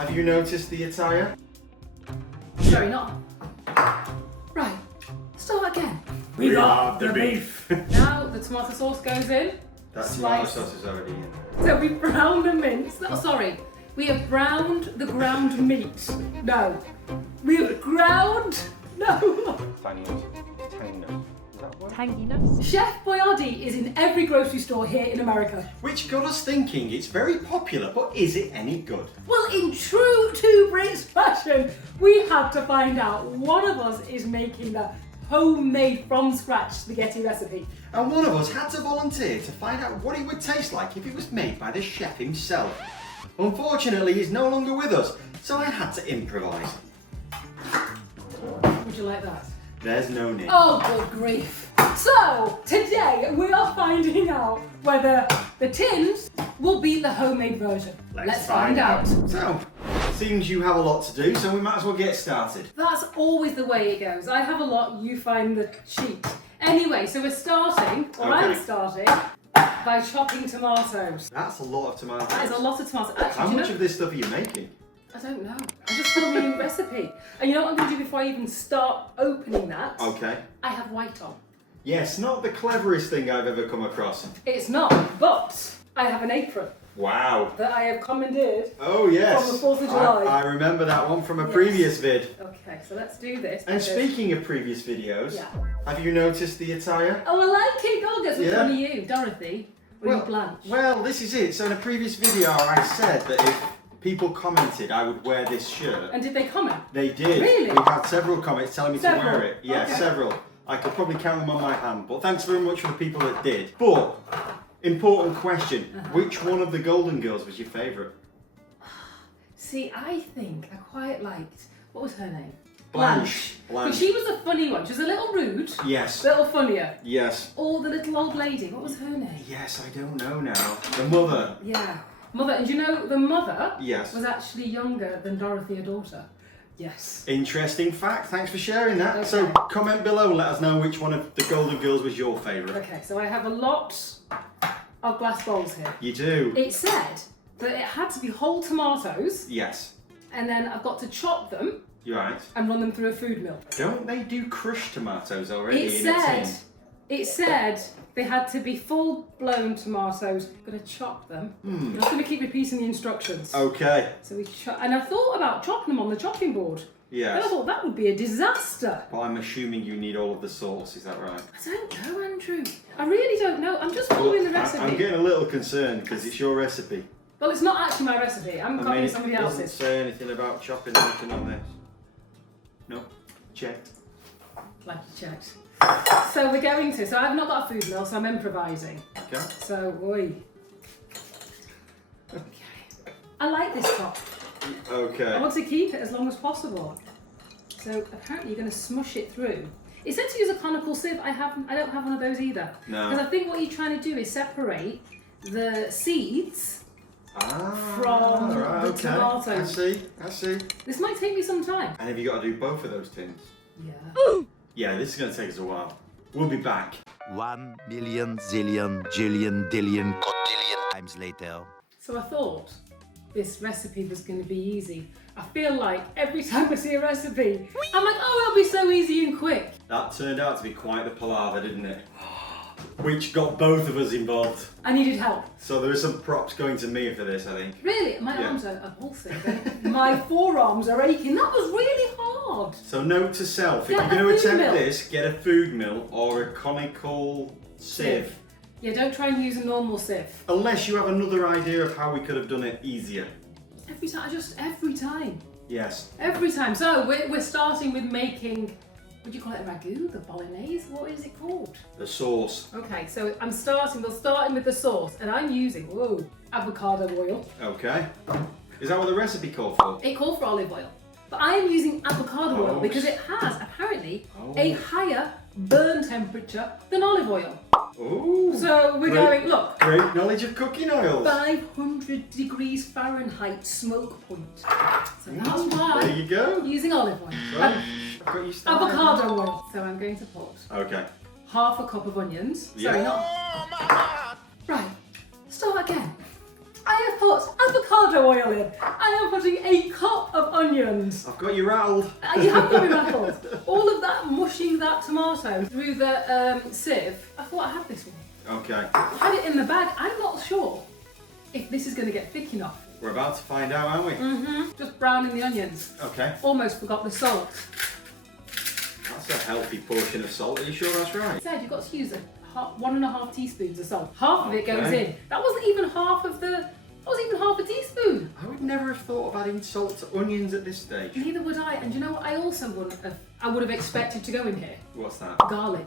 Have you noticed the attire? Sorry, not. Right, start again. We love the beef. Now the tomato sauce goes in. That tomato Slice. sauce is already in. So we brown the mince. No, sorry. We have browned the ground meat. No. We have ground. No. Tanginess. Chef Boyardee is in every grocery store here in America. Which got us thinking it's very popular, but is it any good? Well, in true Two Brits fashion, we had to find out. One of us is making the homemade from scratch spaghetti recipe. And one of us had to volunteer to find out what it would taste like if it was made by the chef himself. Unfortunately, he's no longer with us, so I had to improvise. Would you like that? There's no need. Oh, good grief. So, today we are finding out whether the tins will beat the homemade version. Let's find out. So, seems you have a lot to do, so we might as well get started. That's always the way it goes. I have a lot, you find the sheet. Anyway, so we're starting, or I'm starting, by chopping tomatoes. That's a lot of tomatoes. That is a lot of tomatoes. Actually, How much of this stuff are you making? I don't know. I'm just following the recipe. And you know what I'm going to do before I even start opening that? Okay. I have white on. Yes, not the cleverest thing I've ever come across. It's not, but I have an apron Wow. that I have commandeered. Oh yes. From the 4th of July. I remember that one from a previous vid. Okay, so let's do this. And because- speaking of previous videos, Yeah. have you noticed the attire? Oh, I like it. God, guess which Yeah. one are you? Dorothy? Or you Blanche? Well, this is it. So in a previous video I said that if people commented I would wear this shirt. And did they comment? They did. Really? We've had several comments telling me to Several? wear it. Yeah, Okay. several. I could probably count them on my hand, but thanks very much for the people that did. But, important question, which one of the Golden Girls was your favourite? See, I think I quite liked, what was her name? Blanche. But she was a funny one. She was a little rude, Yes. a little funnier. Yes. Or the little old lady, what was her name? Yes, I don't know now. The mother. Yeah. Mother, and do you know the mother Yes. was actually younger than Dorothy, her daughter? Yes. Interesting fact. Thanks for sharing that. Okay. So comment below and let us know which one of the Golden Girls was your favourite. Okay, so I have a lot of glass bowls here. You do? It said that it had to be whole tomatoes, Yes. and then I've got to chop them You're right. and run them through a food mill. Don't they do crushed tomatoes already It in a tin? said they had to be full-blown tomatoes. I'm going to chop them. I'm just going to keep repeating the instructions. Okay. So we chop, and I thought about chopping them on the chopping board. But I Yes. thought that would be a disaster. But I'm assuming you need all of the sauce, is that right? I don't know, Andrew. I really don't know. I'm just following the recipe. I'm getting a little concerned because it's your recipe. Well, it's not actually my recipe. I'm copying somebody it doesn't else's. say anything about chopping anything on this. No, checked. Like you checked. So we're going to. So I've not got a food mill, so I'm improvising. Okay. So, oi. Okay. I like this top. I Okay. want to keep it as long as possible. So apparently you're going to smush it through. It said to use a conical sieve. I don't have one of those either. No. Because I think what you're trying to do is separate the seeds Ah, from right, the okay. tomatoes. I see. This might take me some time. And have you got to do both of those tins? Yeah. Yeah, this is going to take us a while. We'll be back. 1 million zillion jillion dillion cotillion times later. So I thought this recipe was going to be easy. I feel like every time I see a recipe, I'm like, oh, it'll be so easy and quick. That turned out to be quite the palaver, didn't it? Which got both of us involved. I needed help. So there are some props going to me for this, I think. Really? My Yeah. arms are pulsing. My forearms are aching. That was really hard. So note to self, if Get you're going a to food attempt mill. this, get a food mill or a conical sieve. Yeah, don't try and use a normal sieve. Unless you have another idea of how we could have done it easier. Every time. Yes. Every time. So we're starting with making, what do you call it, a ragu? The bolognese? What is it called? The sauce. Okay, so we're starting with the sauce, and I'm using, avocado oil. Okay. Is that what the recipe called for? It called for olive oil. But I am using avocado oil Oh. because it has, apparently, Oh. a higher burn temperature than olive oil. Ooh. So we're going, look, Great knowledge of cooking oils. 500 degrees Fahrenheit smoke point. So that's why There you go. I'm using olive oil. Right. I've got you started. Avocado oil. So I'm going to put Okay. half a cup of onions. Yeah. Sorry, not. Right, start again. I have put avocado oil in. I am putting a cup of onions. I've got you rattled. You have got me rattled. All of that, mushing that tomato through the sieve. I thought I had this one. Okay. I had it in the bag. I'm not sure if this is going to get thick enough. We're about to find out, aren't we? Just browning the onions. Okay. Almost forgot the salt. That's a healthy portion of salt. Are you sure that's right? I said you've got to use 1.5 teaspoons of salt. Half of it goes Okay. in. That wasn't even half a teaspoon. I would never have thought of adding salt to onions at this stage. Neither would I. And you know what? I also would have expected to go in here. What's that? Garlic.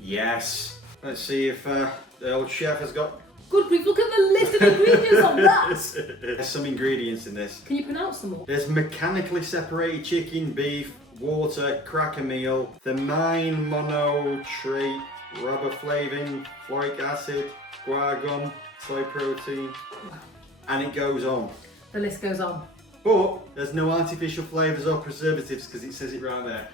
Yes. Let's see if the old chef has got... Good grief! Look at the list of ingredients on that. There's some ingredients in this. Can you pronounce them all? There's mechanically separated chicken, beef, water, cracker meal, thymine monotrate, riboflavin, floric acid, guar gum, soy protein, Wow. and it goes on. The list goes on. But there's no artificial flavours or preservatives because it says it right there.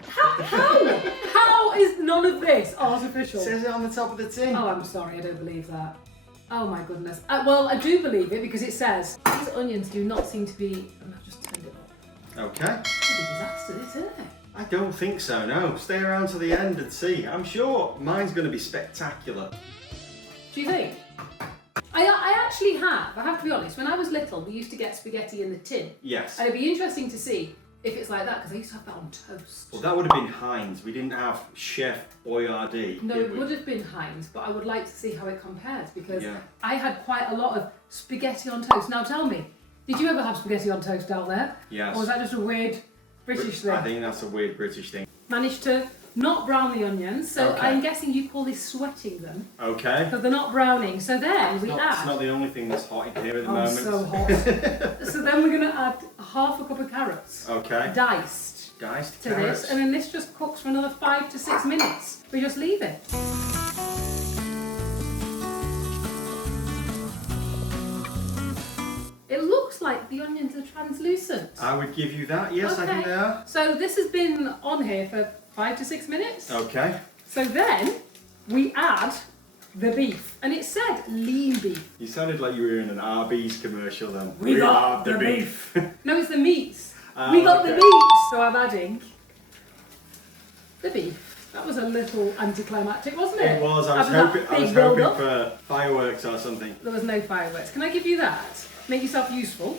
How is none of this artificial? It says it on the top of the tin. Oh, I'm sorry, I don't believe that. Oh my goodness. Well, I do believe it because it says these onions do not seem to be. I've just turned it up. Okay. It's a disaster, this, isn't it? I don't think so, no. Stay around to the end and see. I'm sure mine's going to be spectacular. Do you think? I actually have. I have to be honest. When I was little, we used to get spaghetti in the tin. Yes. And it'd be interesting to see if it's like that because I used to have that on toast. Well, that would have been Heinz. We didn't have Chef Boyardee. No, did it we? would have been Heinz, but I would like to see how it compares because Yeah. I had quite a lot of spaghetti on toast. Now tell me, did you ever have spaghetti on toast down there? Yes. Or was that just a weird British thing? I think that's a weird British thing. Managed to not brown the onions, so Okay. I'm guessing you call this sweating them Okay. because they're not browning. So then we It's add. not the only thing that's hot in here at the Oh, moment. so hot. So then we're going to add half a cup of carrots, Okay. diced, Diced to carrots. this, and then this just cooks for another 5 to 6 minutes. We just leave it. It looks like the onions are translucent. I would give you that. Yes, I think Okay. they are. So this has been on here for 5 to 6 minutes. Okay. So then we add the beef, and it said lean beef. You sounded like you were in an Arby's commercial then. We got are the beef. No, it's the meats. Ah, We got the okay. meats. So I'm adding the beef. That was a little anticlimactic, wasn't it? It was. I was After that hoping big build-up. for fireworks or something. There was no fireworks. Can I give you that? Make yourself useful.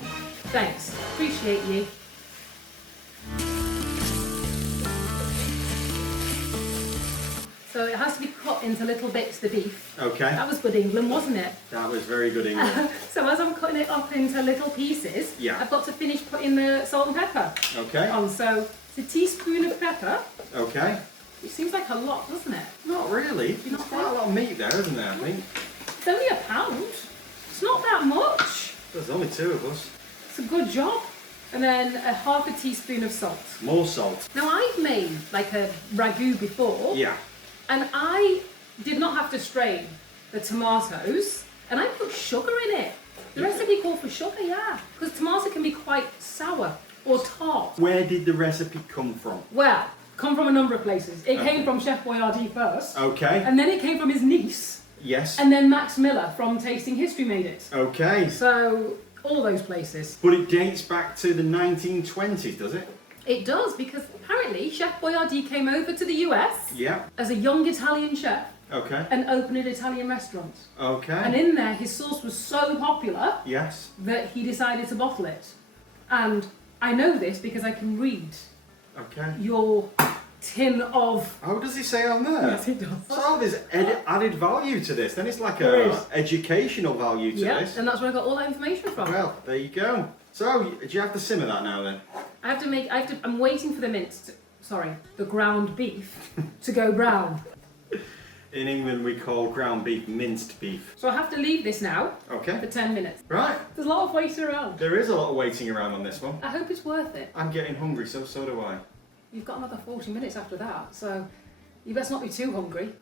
Thanks. Appreciate you. So it has to be cut into little bits, the beef. Okay. That was good England, wasn't it? That was very good England. So as I'm cutting it up into little pieces, Yeah. I've got to finish putting the salt and pepper Okay. on. So it's a teaspoon of pepper, Okay. which seems like a lot, doesn't it? Not really. There's not quite a lot of meat there, isn't there, I think? It's only £1. It's not that much. There's only two of us. It's a good job. And then a half a teaspoon of salt. More salt. Now I've made like a ragu before, Yeah. and I did not have to strain the tomatoes, and I put sugar in it. The recipe called for sugar, yeah, because tomato can be quite sour or tart. Where did the recipe come from? Well, come from a number of places. It Okay. came from Chef Boyardee first, Okay. and then it came from his niece, Yes. and then Max Miller from Tasting History made it. Okay. So all those places. But it dates back to the 1920s, does it? It does, because apparently Chef Boyardee came over to the US Yeah. as a young Italian chef Okay. and opened an Italian restaurant. Okay. And in there, his sauce was so popular Yes. that he decided to bottle it. And I know this because I can read Okay. your tin of... How does he say on there? Yes, it does. So there's added value to this. Then it's like There a is. educational value to Yeah, this. and that's where I got all that information from. Well, there you go. So, do you have to simmer that now then? I'm waiting for the the ground beef to go brown. In England, we call ground beef minced beef. So I have to leave this now for Okay. 10 minutes. Right. There's a lot of waiting around. There is a lot of waiting around on this one. I hope it's worth it. I'm getting hungry, so do I. You've got another 40 minutes after that, so you best not be too hungry.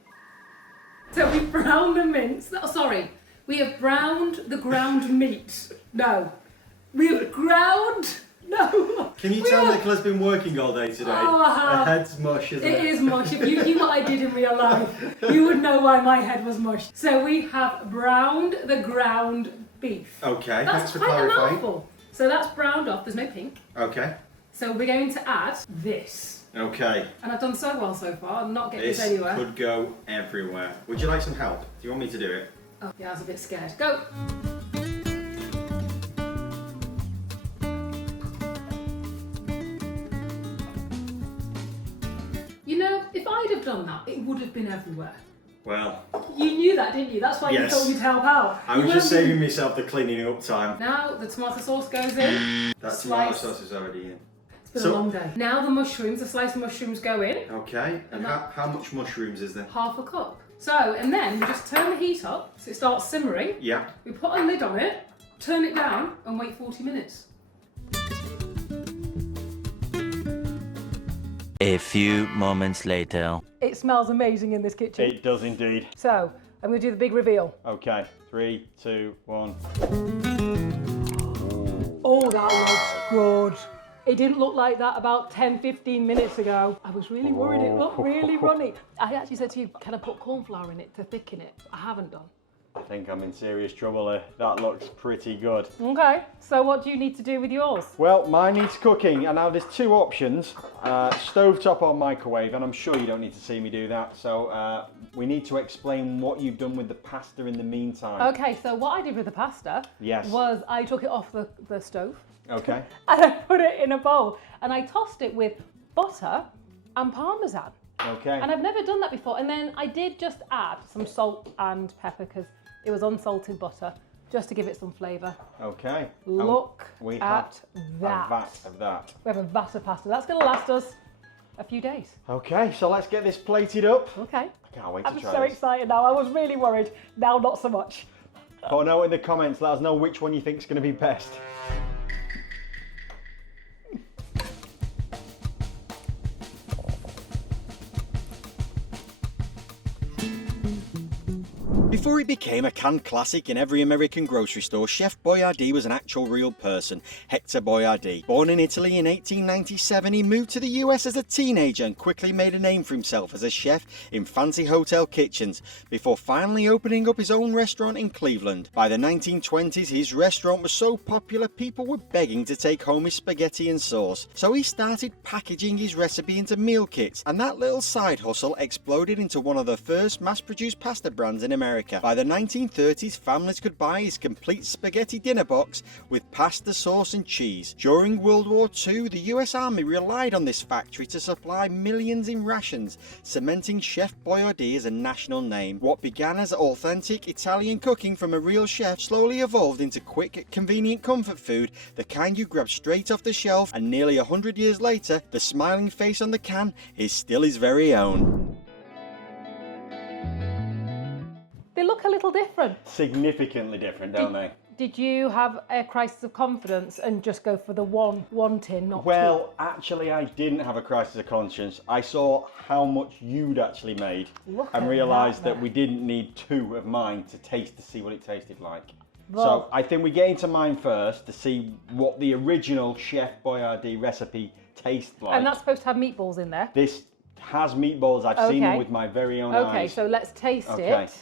So we've browned the mince. Oh, sorry. We have browned the ground meat. No. We have ground... No. Can you We tell have- Nicola's been working all day today? Oh, I have. Her head's mush, isn't it? It is mush. If you knew what I did in real life, you would know why my head was mush. So we have browned the ground beef. Okay, That's thanks for quite a clarifying. mouthful. So that's browned off, there's no pink. Okay. So we're going to add this. Okay. And I've done so well so far, I'm not getting This this anywhere. could go everywhere. Would you like some help? Do you want me to do it? Oh, yeah, I was a bit scared. Go! You know, if I'd have done that, it would have been everywhere. Well, You knew that, didn't you? That's why you Yes. thought you'd help out. I You was just weren't- saving myself the cleaning up time. Now the tomato sauce goes in. That Slice. tomato sauce is already in. It's been So- a long day. Now the mushrooms, the sliced mushrooms go in. Okay, and And how much mushrooms is there? Half a cup. So, and then we just turn the heat up so it starts simmering. Yeah. We put a lid on it, turn it down, and wait 40 minutes. A few moments later. It smells amazing in this kitchen. It does indeed. So, I'm going to do the big reveal. Okay, 3, 2, 1. Oh, that looks good. It didn't look like that about 10, 15 minutes ago. I was really worried it looked really runny. I actually said to you, can I put corn flour in it to thicken it? I haven't done. I think I'm in serious trouble here. That looks pretty good. Okay, so what do you need to do with yours? Well, mine needs cooking, and now there's two options. Stovetop or microwave, and I'm sure you don't need to see me do that. So we need to explain what you've done with the pasta in the meantime. Okay, so what I did with the pasta Yes. was I took it off the stove Okay. and I put it in a bowl and I tossed it with butter and parmesan. Okay. And I've never done that before. And then I did just add some salt and pepper because it was unsalted butter, just to give it some flavour. Okay. Look we at have that. a vat of that. We have a vat of pasta. That's going to last us a few days. Okay, so let's get this plated up. Okay. I can't wait I'm to try so this. excited now. I was really worried. Now, not so much. Put a note in the comments, let us know which one you think is going to be best. Before it became a canned classic in every American grocery store, Chef Boyardee was an actual real person, Hector Boyardee. Born in Italy in 1897, he moved to the US as a teenager and quickly made a name for himself as a chef in fancy hotel kitchens, before finally opening up his own restaurant in Cleveland. By the 1920s, his restaurant was so popular people were begging to take home his spaghetti and sauce. So he started packaging his recipe into meal kits, and that little side hustle exploded into one of the first mass-produced pasta brands in America. By the 1930s, families could buy his complete spaghetti dinner box with pasta, sauce and cheese. During World War II, the US Army relied on this factory to supply millions in rations, cementing Chef Boyardee as a national name. What began as authentic Italian cooking from a real chef slowly evolved into quick, convenient comfort food, the kind you grab straight off the shelf, and nearly 100 years later, the smiling face on the can is still his very own. They look a little different. Significantly different, don't they? Did you have a crisis of confidence and just go for the one tin, not two? Well, actually, I didn't have a crisis of conscience. I saw how much you'd actually made Look and at realised that that we didn't need two of mine to taste to see what it tasted like. Well- So I think we get into mine first to see what the original Chef Boyardee recipe tastes like. And that's supposed to have meatballs in there. This has meatballs. I've seen them Okay. with my very own Okay, eyes. so let's taste Okay. it.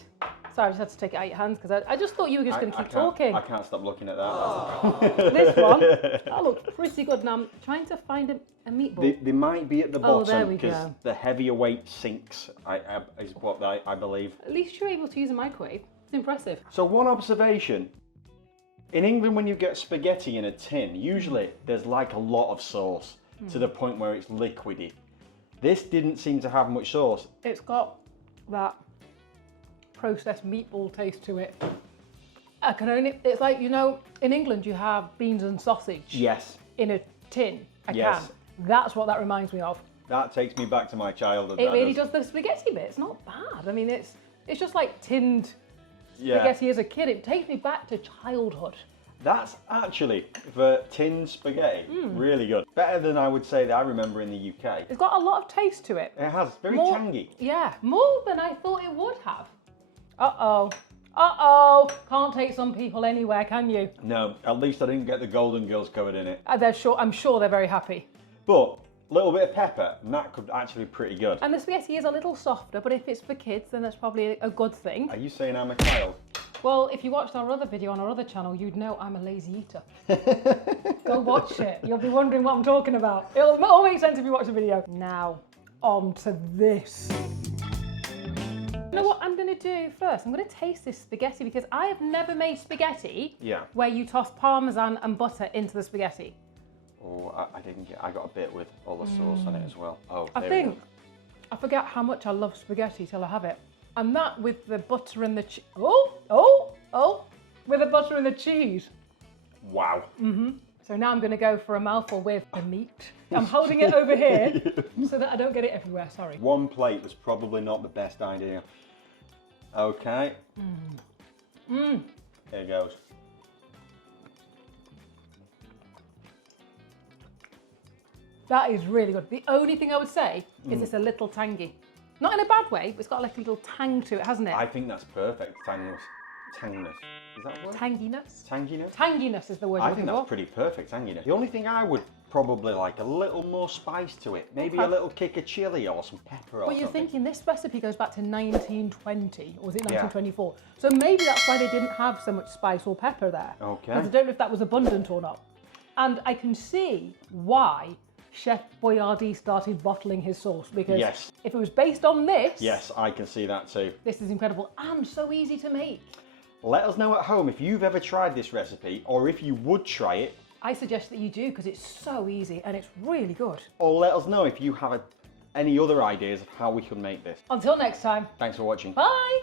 Sorry, I just had to take it out of your hands because I just thought you were just going to keep talking. I can't stop looking at that. This one, that looks pretty good. Now I'm trying to find a meatball. They might be at the Oh, there bottom we because go. the heavier weight sinks, is what I believe. At least you're able to use a microwave. It's impressive. So one observation, in England when you get spaghetti in a tin, usually there's like a lot of sauce to the point where it's liquidy. This didn't seem to have much sauce. It's got that processed meatball taste to it. I can only, it's like, you know, in England you have beans and sausage Yes, in a tin, a Yes. can. That's what that reminds me of. that takes me back to my childhood. It that really does. The spaghetti bit, it's not bad. I mean, it's just like tinned Yeah, spaghetti as a kid. It takes me back to childhood. that's actually, for tin spaghetti, really good. Better than I would say that I remember in the UK. It's got a lot of taste to it. It has, very More- tangy. Yeah, more than I thought it would have. Uh-oh. Uh-oh. Can't take some people anywhere, can you? No, at least I didn't get the Golden Girls covered in it. I'm sure they're very happy. But, a little bit of pepper, and that could actually be pretty good. And the spaghetti is a little softer, but if it's for kids, then that's probably a good thing. Are you saying I'm a child? Well, if you watched our other video on our other channel, you'd know I'm a lazy eater. Go watch it. You'll be wondering what I'm talking about. It'll all make sense if you watch the video. Now, on to this. You know what I'm going to do first? I'm going to taste this spaghetti because I have never made spaghetti where you toss parmesan and butter into the spaghetti. Oh, I didn't get. I got a bit with all the sauce on it as well. Oh, I forget how much I love spaghetti till I have it. And that with the butter and the cheese. With the butter and the cheese. Wow. So now I'm going to go for a mouthful with the meat. I'm holding it over here so that I don't get it everywhere, sorry. One plate was probably not the best idea. Okay. Here it goes. That is really good. The only thing I would say is it's a little tangy. Not in a bad way, but it's got like a little tang to it, hasn't it? I think that's perfect. Tanginess. Is that a word? Tanginess? Tanginess? Tanginess is the word. I think that's pretty perfect, tanginess. The only thing I would probably like a little more spice to it. Maybe a little kick of chili or some pepper or something. Well, you're thinking this recipe goes back to 1920, or was it 1924? So maybe that's why they didn't have so much spice or pepper there. Okay. Because I don't know if that was abundant or not. And I can see why Chef Boyardee started bottling his sauce, because if it was based on this... Yes, I can see that too. This is incredible and so easy to make. Let us know at home if you've ever tried this recipe or if you would try it. I suggest that you do because it's so easy and it's really good. Or let us know if you have any other ideas of how we could make this. Until next time. Thanks for watching. Bye!